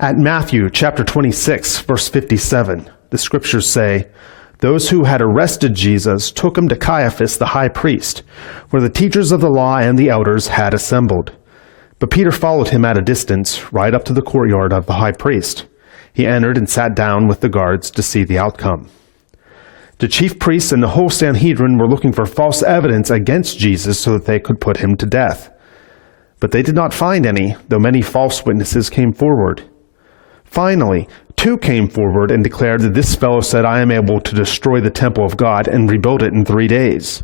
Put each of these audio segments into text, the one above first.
At Matthew chapter 26, verse 57, the scriptures say, "Those who had arrested Jesus took him to Caiaphas the high priest, where the teachers of the law and the elders had assembled. But Peter followed him at a distance, right up to the courtyard of the high priest. He entered and sat down with the guards to see the outcome." The chief priests and the whole Sanhedrin were looking for false evidence against Jesus so that they could put him to death. But they did not find any, though many false witnesses came forward. Finally, two came forward and declared that this fellow said, "I am able to destroy the temple of God and rebuild it in 3 days."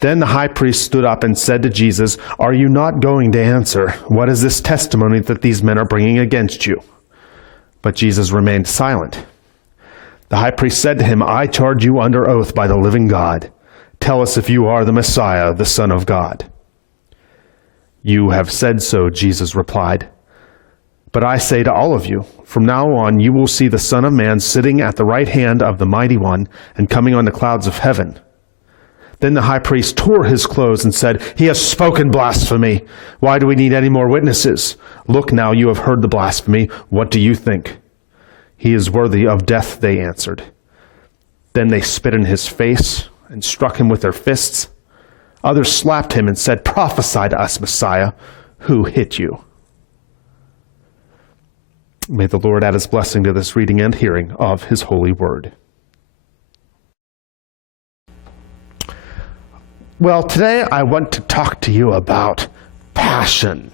Then the high priest stood up and said to Jesus, "Are you not going to answer? What is this testimony that these men are bringing against you?" But Jesus remained silent. The high priest said to him, "I charge you under oath by the living God. Tell us if you are the Messiah, the Son of God." "You have said so," Jesus replied. "But I say to all of you, from now on you will see the Son of Man sitting at the right hand of the Mighty One and coming on the clouds of heaven." Then the high priest tore his clothes and said, "He has spoken blasphemy. Why do we need any more witnesses? Look now, you have heard the blasphemy. What do you think?" "He is worthy of death," they answered. Then they spit in his face and struck him with their fists. Others slapped him and said, "Prophesy to us, Messiah. Who hit you?" May the Lord add his blessing to this reading and hearing of his holy word. Well, today I want to talk to you about passion.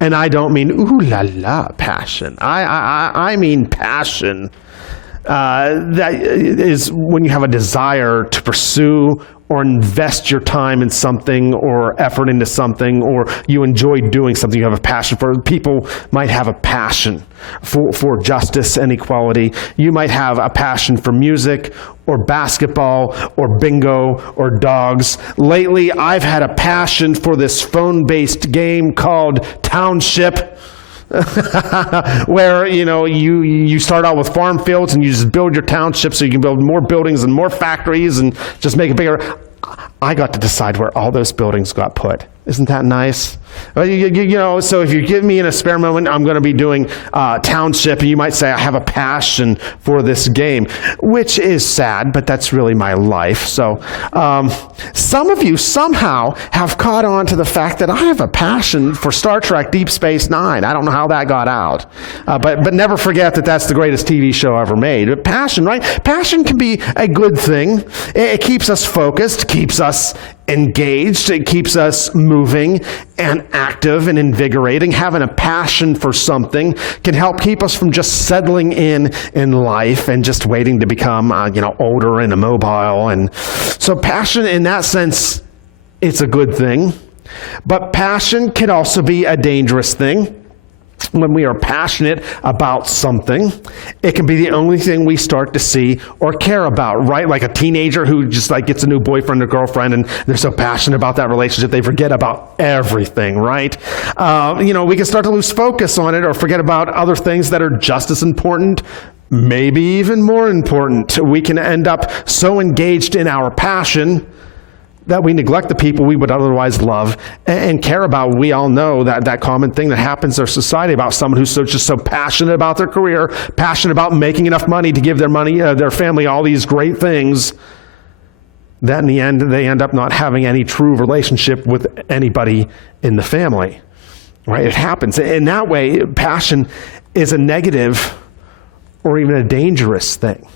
And I don't mean ooh la la passion. I mean passion. That is when you have a desire to pursue or invest your time in something or effort into something, or you enjoy doing something you have a passion for. People might have a passion for justice and equality. You might have a passion for music or basketball or bingo or dogs. Lately, I've had a passion for this phone-based game called Township. Where you start out with farm fields and you just build your township so you can build more buildings and more factories and just make it bigger. I got to decide where all those buildings got put. Isn't that nice? So if you give me in a spare moment, I'm going to be doing Township, and you might say I have a passion for this game, which is sad, but that's really my life. So some of you somehow have caught on to the fact that I have a passion for Star Trek Deep Space Nine. I don't know how that got out, but never forget that that's the greatest TV show ever made. But passion, right? Passion can be a good thing. It keeps us focused, keeps us engaged, it keeps us moving and active and invigorating. Having a passion for something can help keep us from just settling in life and just waiting to become older and immobile. And so passion in that sense, it's a good thing. But passion can also be a dangerous thing. When we are passionate about something, it can be the only thing we start to see or care about, right? Like a teenager who just gets a new boyfriend or girlfriend and they're so passionate about that relationship, they forget about everything, right? We can start to lose focus on it or forget about other things that are just as important, maybe even more important. We can end up so engaged in our passion that we neglect the people we would otherwise love and care about. We all know that common thing that happens in our society about someone who's just so passionate about their career, passionate about making enough money to give their family all these great things, that in the end they end up not having any true relationship with anybody in the family. Right? It happens. In that way, passion is a negative or even a dangerous thing.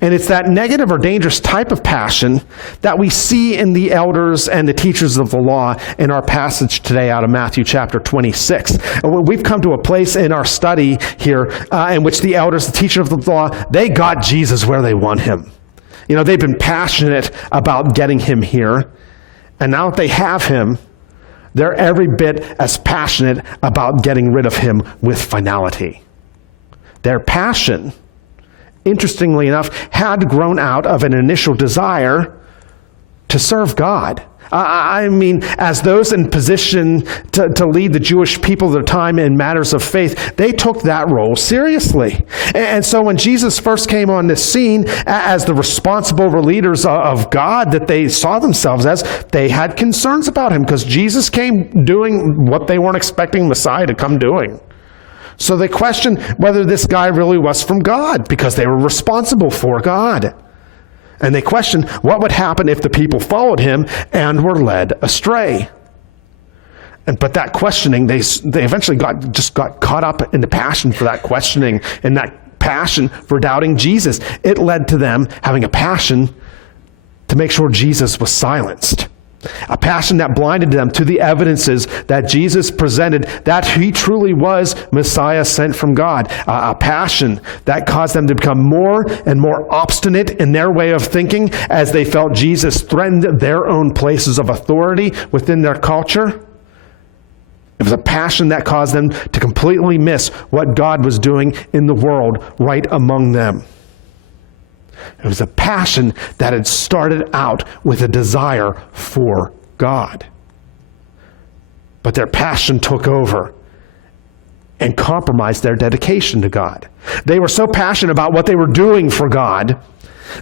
And it's that negative or dangerous type of passion that we see in the elders and the teachers of the law in our passage today out of Matthew chapter 26. We've come to a place in our study here in which the elders, the teachers of the law, they got Jesus where they want him. They've been passionate about getting him here. And now that they have him, they're every bit as passionate about getting rid of him with finality. Their passion, interestingly enough, had grown out of an initial desire to serve God. As those in position to lead the Jewish people of their time in matters of faith, they took that role seriously. And so when Jesus first came on the scene as the responsible leaders of God that they saw themselves as, they had concerns about him because Jesus came doing what they weren't expecting Messiah to come doing. So they questioned whether this guy really was from God because they were responsible for God. And they questioned what would happen if the people followed him and were led astray. But that questioning, they eventually got caught up in the passion for that questioning and that passion for doubting Jesus. It led to them having a passion to make sure Jesus was silenced. A passion that blinded them to the evidences that Jesus presented that he truly was Messiah sent from God. A passion that caused them to become more and more obstinate in their way of thinking as they felt Jesus threatened their own places of authority within their culture. It was a passion that caused them to completely miss what God was doing in the world right among them. It was a passion that had started out with a desire for God. But their passion took over and compromised their dedication to God. They were so passionate about what they were doing for God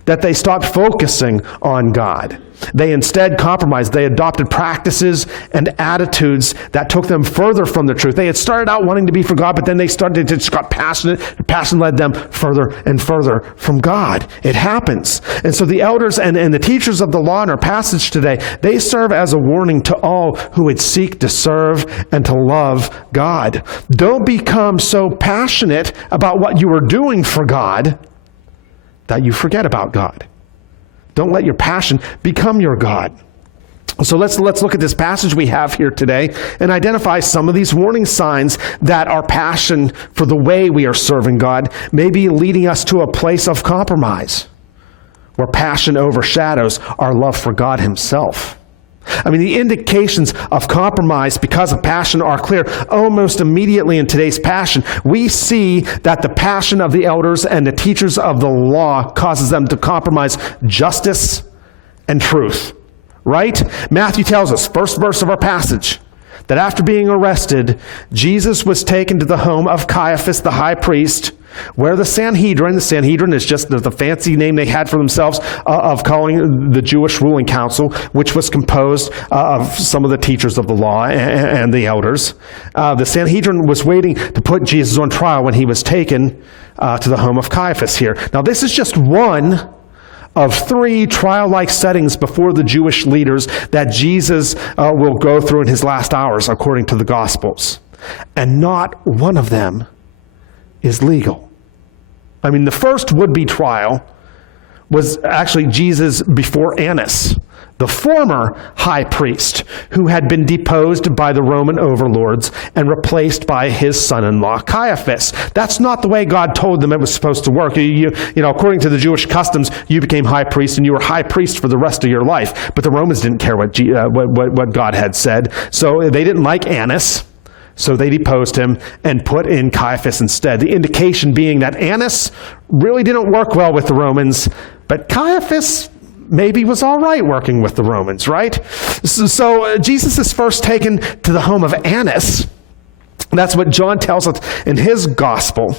that they stopped focusing on God. They instead compromised. They adopted practices and attitudes that took them further from the truth. They had started out wanting to be for God, but then they just got passionate. Passion led them further and further from God. It happens. And so the elders and the teachers of the law in our passage today, they serve as a warning to all who would seek to serve and to love God. Don't become so passionate about what you are doing for God that you forget about God. Don't let your passion become your God. So let's look at this passage we have here today and identify some of these warning signs that our passion for the way we are serving God may be leading us to a place of compromise, where passion overshadows our love for God himself. I mean, the indications of compromise because of passion are clear. Almost immediately in today's passion, we see that the passion of the elders and the teachers of the law causes them to compromise justice and truth. Right? Matthew tells us, first verse of our passage, that after being arrested, Jesus was taken to the home of Caiaphas, the high priest, where the Sanhedrin is just the fancy name they had for themselves of calling the Jewish ruling council, which was composed of some of the teachers of the law and the elders. The Sanhedrin was waiting to put Jesus on trial when he was taken to the home of Caiaphas here. Now, this is just one of three trial-like settings before the Jewish leaders that Jesus will go through in his last hours, according to the Gospels. And not one of them is legal. I mean, the first would-be trial was actually Jesus before Annas, the former high priest who had been deposed by the Roman overlords and replaced by his son-in-law Caiaphas. That's not the way God told them it was supposed to work. You know, according to the Jewish customs, you became high priest and you were high priest for the rest of your life. But the Romans didn't care what God had said, so they didn't like Annas. So they deposed him and put in Caiaphas instead. The indication being that Annas really didn't work well with the Romans, but Caiaphas maybe was all right working with the Romans, right? So Jesus is first taken to the home of Annas. That's what John tells us in his gospel,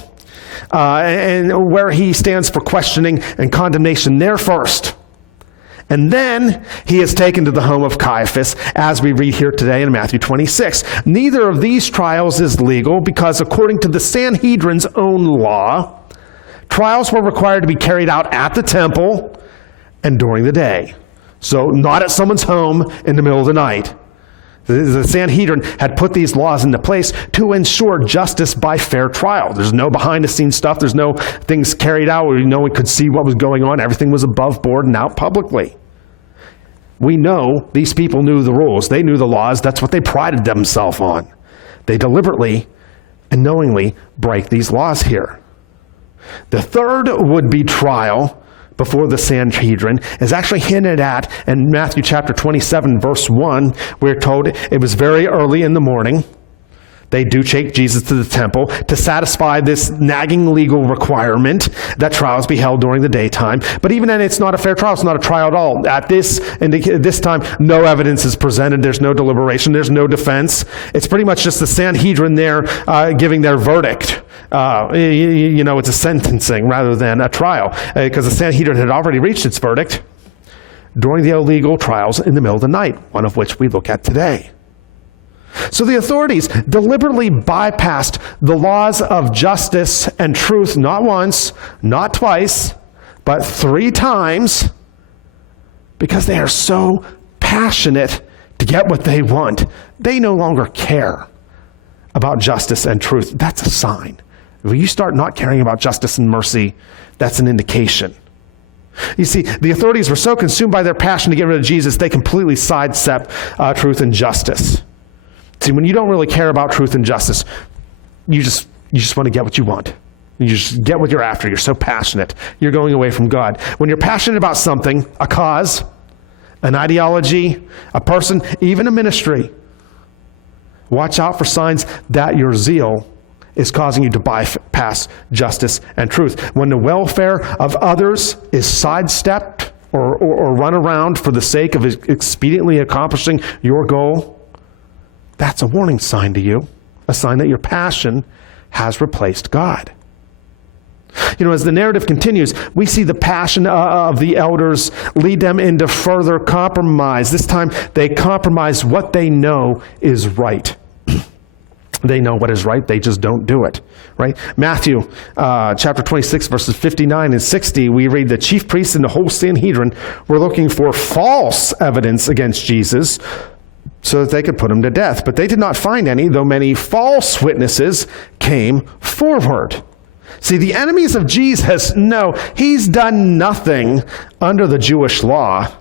and where he stands for questioning and condemnation there first. And then he is taken to the home of Caiaphas, as we read here today in Matthew 26. Neither of these trials is legal because according to the Sanhedrin's own law, trials were required to be carried out at the temple and during the day. So not at someone's home in the middle of the night. The Sanhedrin had put these laws into place to ensure justice by fair trial. There's no behind-the-scenes stuff. There's no things carried out where no one could see what was going on. Everything was above board and out publicly. We know these people knew the rules. They knew the laws. That's what they prided themselves on. They deliberately and knowingly break these laws here. The third would-be trial before the Sanhedrin is actually hinted at in Matthew chapter 27, verse 1. We're told it was very early in the morning. They do take Jesus to the temple to satisfy this nagging legal requirement that trials be held during the daytime. But even then, it's not a fair trial. It's not a trial at all. At this time, no evidence is presented. There's no deliberation. There's no defense. It's pretty much just the Sanhedrin there giving their verdict. It's a sentencing rather than a trial, because the Sanhedrin had already reached its verdict during the illegal trials in the middle of the night, one of which we look at today. So the authorities deliberately bypassed the laws of justice and truth not once, not twice, but 3 times because they are so passionate to get what they want. They no longer care about justice and truth. That's a sign. When you start not caring about justice and mercy, that's an indication. You see, the authorities were so consumed by their passion to get rid of Jesus, they completely sidestepped truth and justice. See, when you don't really care about truth and justice, you just want to get what you want. You just get what you're after. You're so passionate. You're going away from God. When you're passionate about something, a cause, an ideology, a person, even a ministry, watch out for signs that your zeal is causing you to bypass justice and truth. When the welfare of others is sidestepped or run around for the sake of expediently accomplishing your goal, that's a warning sign to you, a sign that your passion has replaced God. As the narrative continues, we see the passion of the elders lead them into further compromise. This time, they compromise what they know is right. They know what is right, they just don't do it, right? Matthew chapter 26, verses 59 and 60, we read, the chief priests and the whole Sanhedrin were looking for false evidence against Jesus so that they could put him to death. But they did not find any, though many false witnesses came forward. See, the enemies of Jesus know he's done nothing under the Jewish law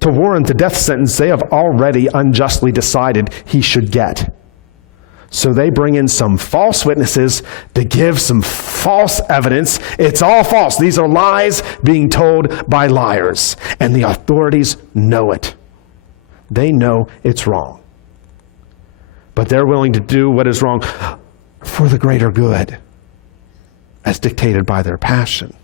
to warrant the death sentence they have already unjustly decided he should get. So they bring in some false witnesses to give some false evidence. It's all false. These are lies being told by liars. And the authorities know it. They know it's wrong. But they're willing to do what is wrong for the greater good, as dictated by their passion.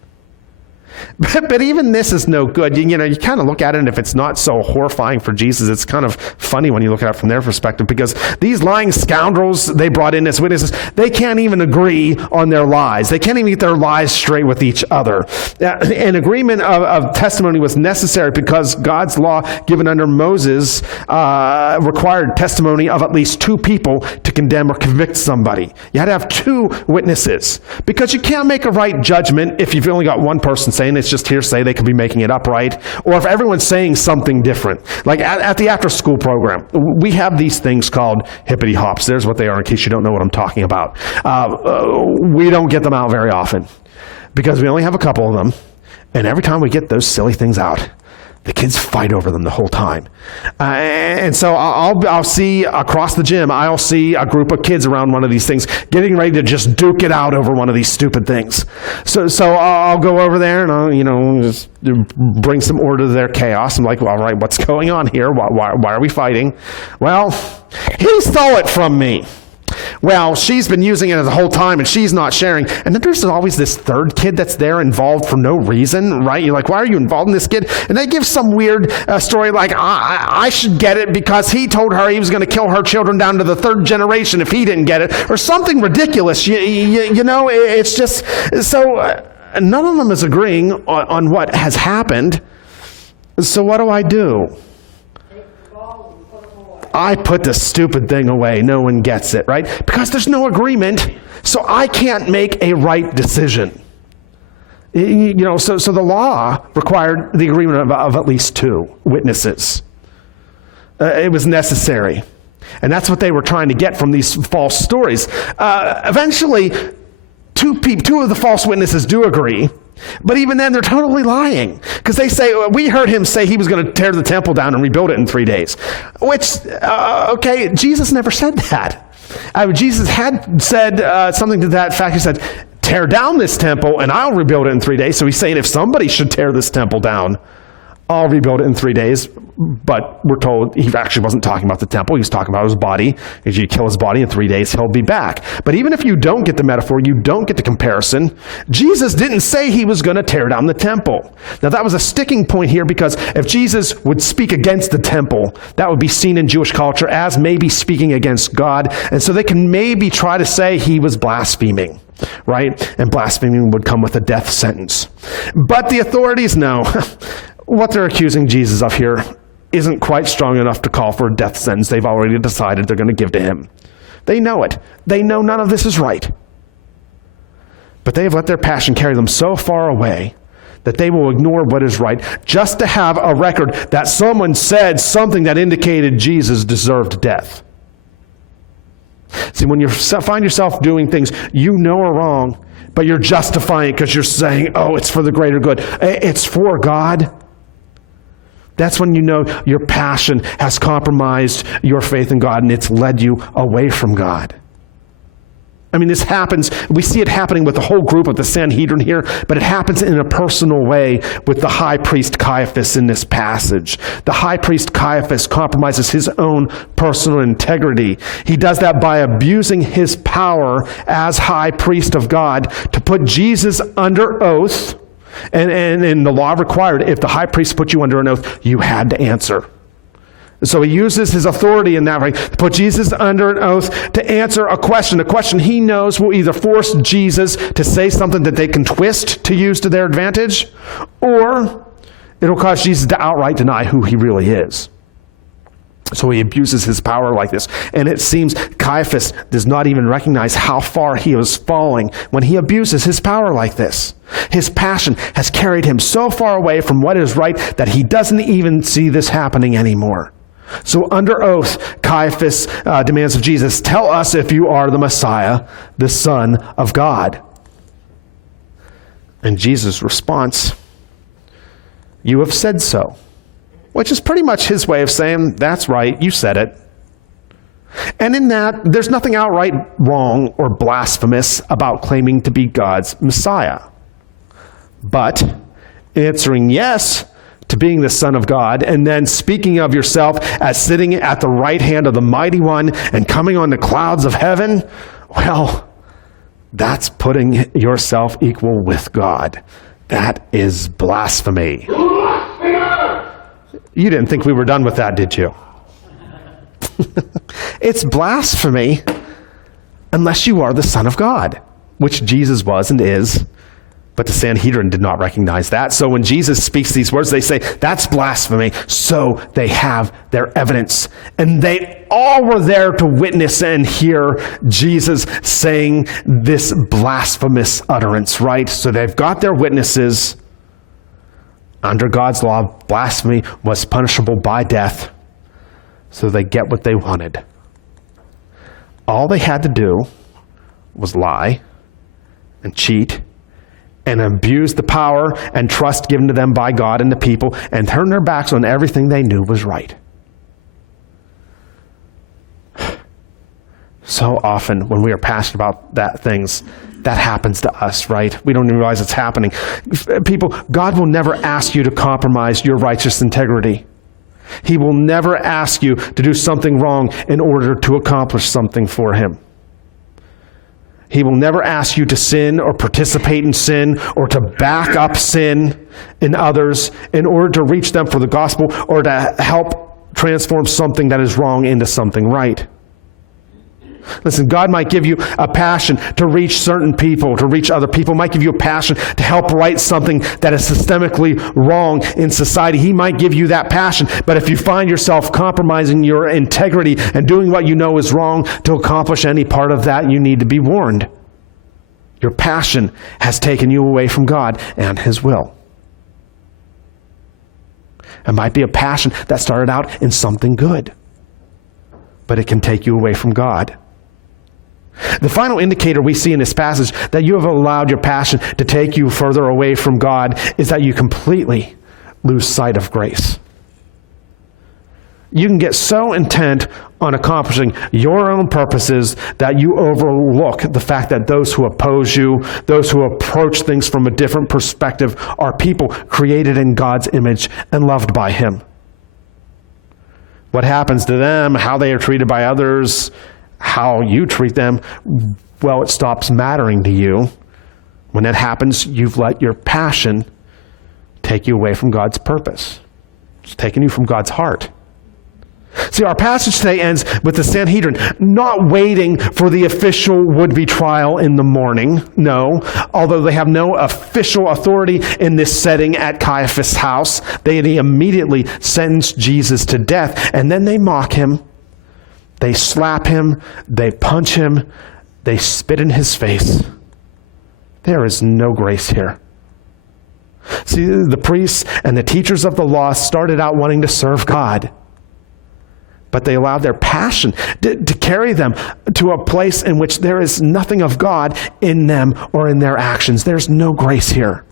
But even this is no good. You kind of look at it, and if it's not so horrifying for Jesus, it's kind of funny when you look at it from their perspective, because these lying scoundrels they brought in as witnesses, they can't even agree on their lies. They can't even get their lies straight with each other. An agreement of testimony was necessary because God's law given under Moses required testimony of at least 2 people to condemn or convict somebody. You had to have 2 witnesses, because you can't make a right judgment if you've only got one person saying it's just hearsay. They could be making it up, right? Or if everyone's saying something different. Like at the after-school program, we have these things called hippity hops. There's what they are in case you don't know what I'm talking about. We don't get them out very often because we only have a couple of them. And every time we get those silly things out, the kids fight over them the whole time. And so I'll see across the gym, I'll see a group of kids around one of these things getting ready to just duke it out over one of these stupid things. So I'll go over there and I'll, just bring some order to their chaos. I'm like, well, all right, what's going on here? Why are we fighting? Well, he stole it from me. Well, she's been using it the whole time and she's not sharing. And then there's always this third kid that's there involved for no reason, right? You're like, why are you involved in this kid? And they give some weird story like, I should get it because he told her he was going to kill her children down to the 3rd generation if he didn't get it, or something ridiculous. It's just, so none of them is agreeing on what has happened. So what do? I put the stupid thing away. No one gets it, right? Because there's no agreement, so I can't make a right decision. So the law required the agreement of at least 2 witnesses. It was necessary. And that's what they were trying to get from these false stories. Eventually, 2 of the false witnesses do agree. But even then, they're totally lying. Because they say, we heard him say he was going to tear the temple down and rebuild it in 3 days. Which, okay, Jesus never said that. Jesus had said something to that fact. He said, tear down this temple and I'll rebuild it in 3 days. So he's saying if somebody should tear this temple down, I'll rebuild it in 3 days. But we're told he actually wasn't talking about the temple. He was talking about his body. If you kill his body in 3 days, he'll be back. But even if you don't get the metaphor, you don't get the comparison, Jesus didn't say he was going to tear down the temple. Now, that was a sticking point here because if Jesus would speak against the temple, that would be seen in Jewish culture as maybe speaking against God. And so they can maybe try to say he was blaspheming, right? And blaspheming would come with a death sentence. But the authorities know what they're accusing Jesus of here isn't quite strong enough to call for a death sentence they've already decided they're going to give to him. They know it. They know none of this is right. But they have let their passion carry them so far away that they will ignore what is right just to have a record that someone said something that indicated Jesus deserved death. See, when you find yourself doing things you know are wrong, but you're justifying it because you're saying, oh, it's for the greater good. It's for God. That's when you know your passion has compromised your faith in God and it's led you away from God. I mean, this happens, we see it happening with the whole group of the Sanhedrin here, but it happens in a personal way with the high priest Caiaphas in this passage. The high priest Caiaphas compromises his own personal integrity. He does that by abusing his power as high priest of God to put Jesus under oath. And the law required, if the high priest put you under an oath, you had to answer. So he uses his authority in that way to put Jesus under an oath to answer a question he knows will either force Jesus to say something that they can twist to use to their advantage, or it'll cause Jesus to outright deny who he really is. So he abuses his power like this. And it seems Caiaphas does not even recognize how far he was falling when he abuses his power like this. His passion has carried him so far away from what is right that he doesn't even see this happening anymore. So under oath, Caiaphas demands of Jesus, tell us if you are the Messiah, the Son of God. And Jesus' response, you have said so. Which is pretty much his way of saying, that's right, you said it. And in that, there's nothing outright wrong or blasphemous about claiming to be God's Messiah. But answering yes to being the Son of God, and then speaking of yourself as sitting at the right hand of the Mighty One and coming on the clouds of heaven, well, that's putting yourself equal with God. That is blasphemy. You didn't think we were done with that, did you? It's blasphemy unless you are the Son of God, which Jesus was and is. But the Sanhedrin did not recognize that. So when Jesus speaks these words, they say, that's blasphemy. So they have their evidence. And they all were there to witness and hear Jesus saying this blasphemous utterance, right? So they've got their witnesses. Under God's law, blasphemy was punishable by death. So they get what they wanted. All they had to do was lie and cheat and abuse the power and trust given to them by God and the people and turn their backs on everything they knew was right. So often when we are passionate about things, that happens to us, right? We don't even realize it's happening. People, God will never ask you to compromise your righteous integrity. He will never ask you to do something wrong in order to accomplish something for him. He will never ask you to sin or participate in sin or to back up sin in others in order to reach them for the gospel or to help transform something that is wrong into something right. Listen, God might give you a passion to reach certain people, to reach other people. Might give you a passion to help right something that is systemically wrong in society. He might give you that passion. But if you find yourself compromising your integrity and doing what you know is wrong to accomplish any part of that, you need to be warned. Your passion has taken you away from God and his will. It might be a passion that started out in something good, but it can take you away from God. The final indicator we see in this passage that you have allowed your passion to take you further away from God is that you completely lose sight of grace. You can get so intent on accomplishing your own purposes that you overlook the fact that those who oppose you, those who approach things from a different perspective, are people created in God's image and loved by him. What happens to them, how they are treated by others, how you treat them, well, it stops mattering to you. When that happens, you've let your passion take you away from God's purpose. It's taken you from God's heart. See, our passage today ends with the Sanhedrin not waiting for the official would-be trial in the morning. No, although they have no official authority in this setting at Caiaphas' house, they immediately sentence Jesus to death, and then they mock him. They slap him, they punch him, they spit in his face. There is no grace here. See, the priests and the teachers of the law started out wanting to serve God, but they allowed their passion to carry them to a place in which there is nothing of God in them or in their actions. There's no grace here.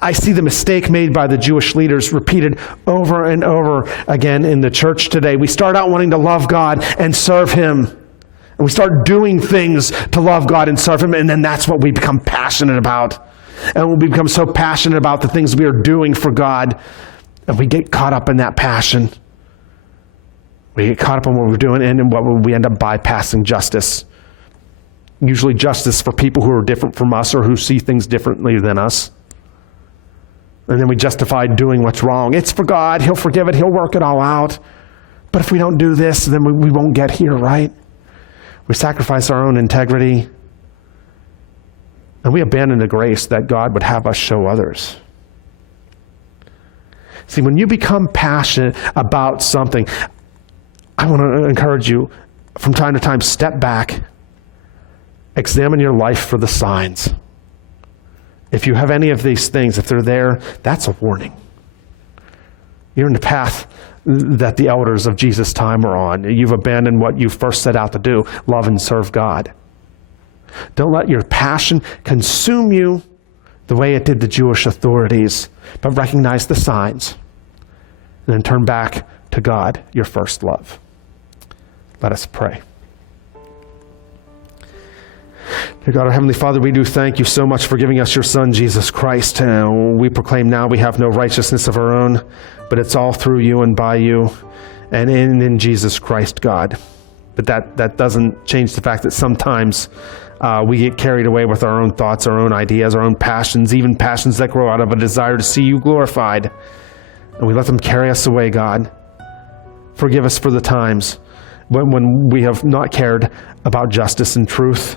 I see the mistake made by the Jewish leaders repeated over and over again in the church today. We start out wanting to love God and serve Him. And we start doing things to love God and serve Him, and then that's what we become passionate about. And we become so passionate about the things we are doing for God, and we get caught up in that passion. We get caught up in what we're doing, and what we end up bypassing justice. Usually justice for people who are different from us or who see things differently than us. And then we justify doing what's wrong. It's for God. He'll forgive it. He'll work it all out. But if we don't do this, then we won't get here, right? We sacrifice our own integrity. And we abandon the grace that God would have us show others. See, when you become passionate about something, I want to encourage you, from time to time, step back. Examine your life for the signs. If you have any of these things, if they're there, that's a warning. You're in the path that the elders of Jesus' time are on. You've abandoned what you first set out to do, love and serve God. Don't let your passion consume you the way it did the Jewish authorities, but recognize the signs and then turn back to God, your first love. Let us pray. Dear God, our Heavenly Father, we do thank you so much for giving us your Son, Jesus Christ. We proclaim now we have no righteousness of our own, but it's all through you and by you and in Jesus Christ, God. But that doesn't change the fact that sometimes we get carried away with our own thoughts, our own ideas, our own passions, even passions that grow out of a desire to see you glorified. And we let them carry us away, God. Forgive us for the times when we have not cared about justice and truth,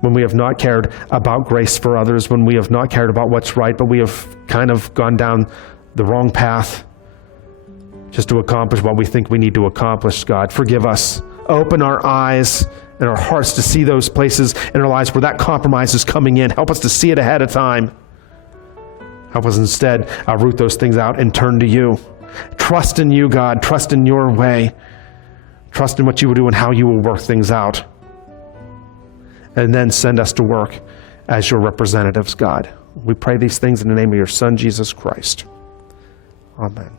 when we have not cared about grace for others, when we have not cared about what's right, but we have kind of gone down the wrong path just to accomplish what we think we need to accomplish, God. Forgive us. Open our eyes and our hearts to see those places in our lives where that compromise is coming in. Help us to see it ahead of time. Help us instead root those things out and turn to you. Trust in you, God. Trust in your way. Trust in what you will do and how you will work things out. And then send us to work as your representatives, God. We pray these things in the name of your Son, Jesus Christ. Amen.